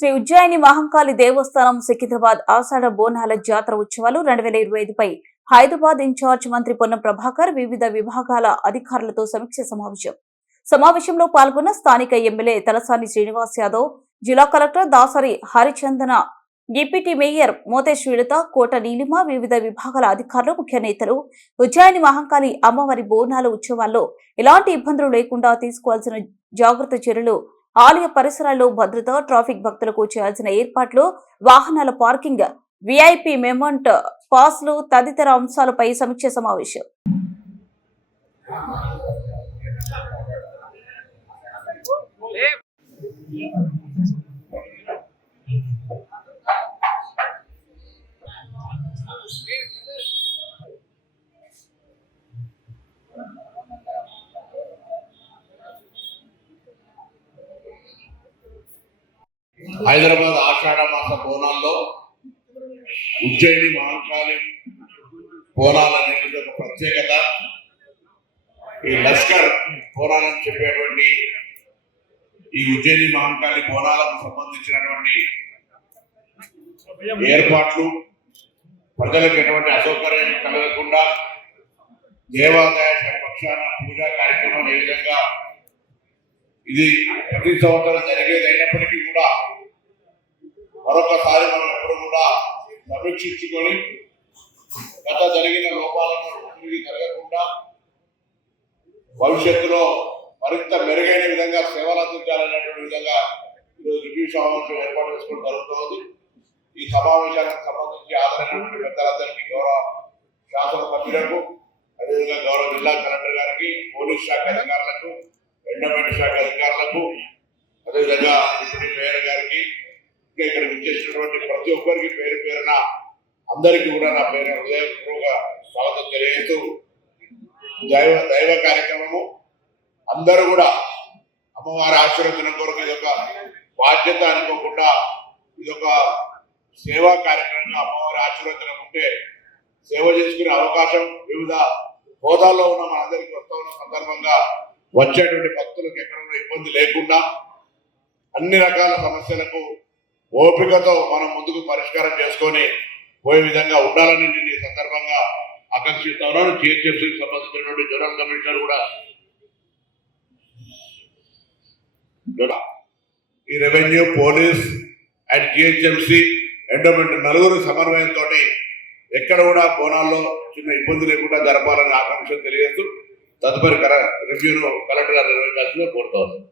శ్రీ ఉజ్జయిని మహంకాళి దేవస్థానం సికింద్రాబాద్ ఆషాఢ బోనాల జాతర ఉత్సవాలు రెండు వేల ఇరవై ఐదుపై హైదరాబాద్ ఇన్ఛార్జ్ మంత్రి పొన్నం ప్రభాకర్ వివిధ విభాగాల అధికారులతో సమీక్ష సమావేశం. సమావేశంలో పాల్గొన్న స్థానిక ఎమ్మెల్యే తలసాని శ్రీనివాస్ యాదవ్ జిల్లా collector Dasari Harichandana deputy mayor మోతేశ్వరిత Kota Neelima వివిధ విభాగాల అధికారులు ముఖ్య నేతలు ఉజ్జయిని మహంకాళి అమ్మవారి బోనాల ఉత్సవాల్లో ఎలాంటి ఇబ్బందులు లేకుండా తీసుకోవాల్సిన జాగ్రత్త చర్యలు ఆలయ పరిసరాల్లో భద్రత ట్రాఫిక్ భక్తులకు చేయాల్సిన ఏర్పాట్లు వాహనాల పార్కింగ్ విఐపి మెమంట్ పాస్లు తదితర అంశాలపై సమీక్ష సమావేశం. హైదరాబాద్ ఆషాఢ మాస బోనాల్లో ఉజ్జయిని మహంకాళి బోనాలు అనేది ఒక ప్రత్యేకత. ఈ లష్కర్ బోనాలని చెప్పేటువంటి ఈ ఉజ్జయిని మహంకాళి బోనాలకు సంబంధించినటువంటి ఏర్పాట్లు ప్రజలకు ఎటువంటి అసౌకర్యం కలగకుండా దేవాదాయ పక్షాన పూజా కార్యక్రమం ఏ విధంగా ఇది ప్రతి సంవత్సరం జరిగేది అయినప్పటికీ మరొకసారి మనం ఎప్పుడు కూడా సమీక్షించుకొని గత జరిగిన లోపాలను తిరిగి జరగకుండా భవిష్యత్తులో మరింత మెరుగైన విధంగా సేవలు అందించాలనేటువంటి విధంగా ఈరోజు రివ్యూ సమావేశం ఏర్పాటు చేసుకోవడం జరుగుతోంది. ఈ సమావేశానికి సంబంధించి ఆదరైనటువంటి పెద్దలందరికీ గౌరవ శాసన సభ్యులకు అదేవిధంగా గౌరవ జిల్లా కలెక్టర్ గారికి పోలీస్ శాఖ అధికారులకు ఎండమెంట్ శాఖ అధికారులకు అదేవిధంగా డిప్యూటీ మేయర్ గారికి ఇంకా ఇక్కడ విచ్చేసినటువంటి ప్రతి ఒక్కరికి పేరు పేరున అందరికీ కూడా నా పేరు హృదయపూర్వక స్వాగతం తెలియజేస్తూ దైవ దైవ కార్యక్రమము. అందరూ కూడా అమ్మవారి ఆశీర్వచనం కొరకు ఇది ఒక బాధ్యత అనుకోకుండా ఇది ఒక సేవా కార్యక్రమంగా అమ్మవారి ఆశీర్వచనం ఉంటే సేవ చేసుకునే అవకాశం వివిధ హోదాల్లో ఉన్న మనందరికీ వస్తూ ఉన్న సందర్భంగా వచ్చేటువంటి భక్తులకు ఎక్కడ ఇబ్బంది లేకుండా అన్ని రకాల సమస్యలకు ఓపికతో మనం ముందుకు పరిష్కారం చేసుకొని పోయే విధంగా ఉండాలని నేను ఈ సందర్భంగా ఆకాంక్షిస్తా ఉన్నాను. జిహెచ్ఎంసీకి సంబంధించినటువంటి జనరల్ కమిషనర్ కూడా ఈ revenue police and GHMC endowment నలుగురు సమన్వయంతో ఎక్కడ కూడా బోనాల్లో చిన్న ఇబ్బంది లేకుండా జరపాలని ఆకాంక్ష తెలియజేస్తూ తదుపరి రివ్యూను కలెక్టర్ గారు నిర్వహించాల్సిందిగా కోరుతా ఉన్నాను.